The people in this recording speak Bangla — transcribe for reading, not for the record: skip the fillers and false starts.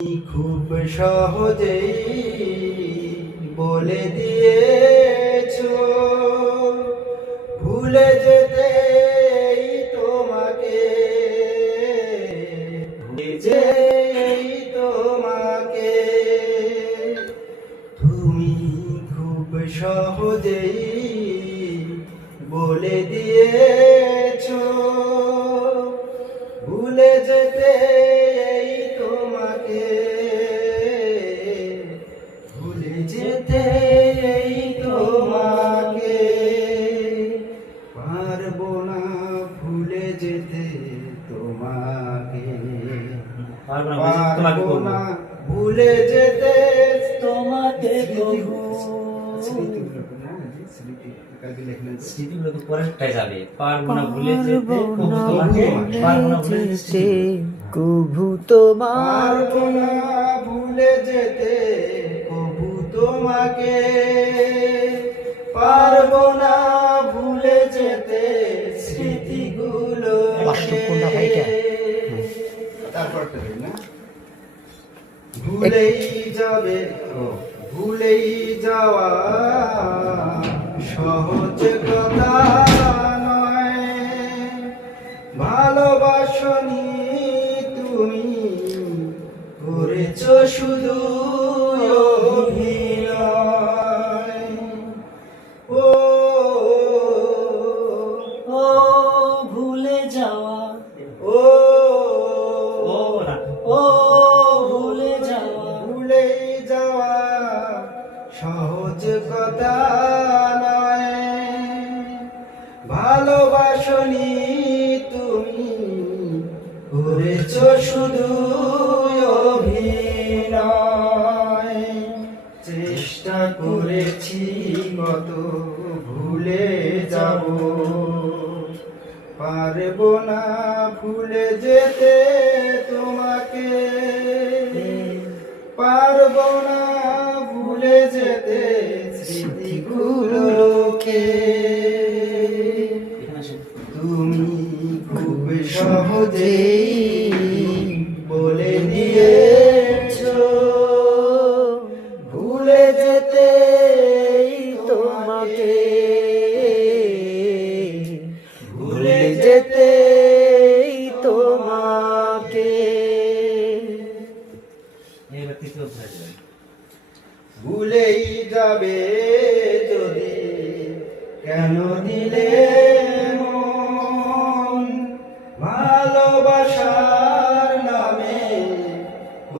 খুব সহজেই বলে দিয়েছো ভুলে যেতে তোমাকে, ভুলে যেই তোমাকে। তুমি খুব সহজেই বলে দিয়েছো ভুলে যেতে তোমাকে, ভুলে যেতে তোমাকে। পারবো না ভুলে যেতে তোমাকে, পারবো না ভুলে যেতে তোমাকে। স্মৃতিগুলো তো পরেরটাই যাবে। পারবো না ভুলে যেতে তোমাকে, পারবো না ভুলে যেতে কভু তোমার, পারবো না ভুলে যেতে কভু তোমাকে, পারবো না ভুলে যেতে স্মৃতিগুলো। তারপরটা না ভুলেই যাবে, ভুলেই যাওয়া সহজ কথা নয়। ভালোবাসনি তুমি করেছো শুধু অভিনয়। ও ও ভুলে যাওয়া, ও ও ভুলে যাওয়া, ভুলেই যাওয়া সহজ কথা নয়। ভালোবাসনি তুমি করেছো শুধু অভিনয়। চেষ্টা করেছি কত ভুলে যাব, পারবো না ভুলে যেতে তোমাকে, পারবো না ভুলে যেতে স্মৃতিগুলোকে। তুমি খুব সহজেই বলে দিয়েছো ভুলে যেতে তোমাকে, ভুলে যেতে তোমাকে। এবার তৃতীয় অধ্যায় যাবে। ভুলেই যাবে যদি কেন দিলে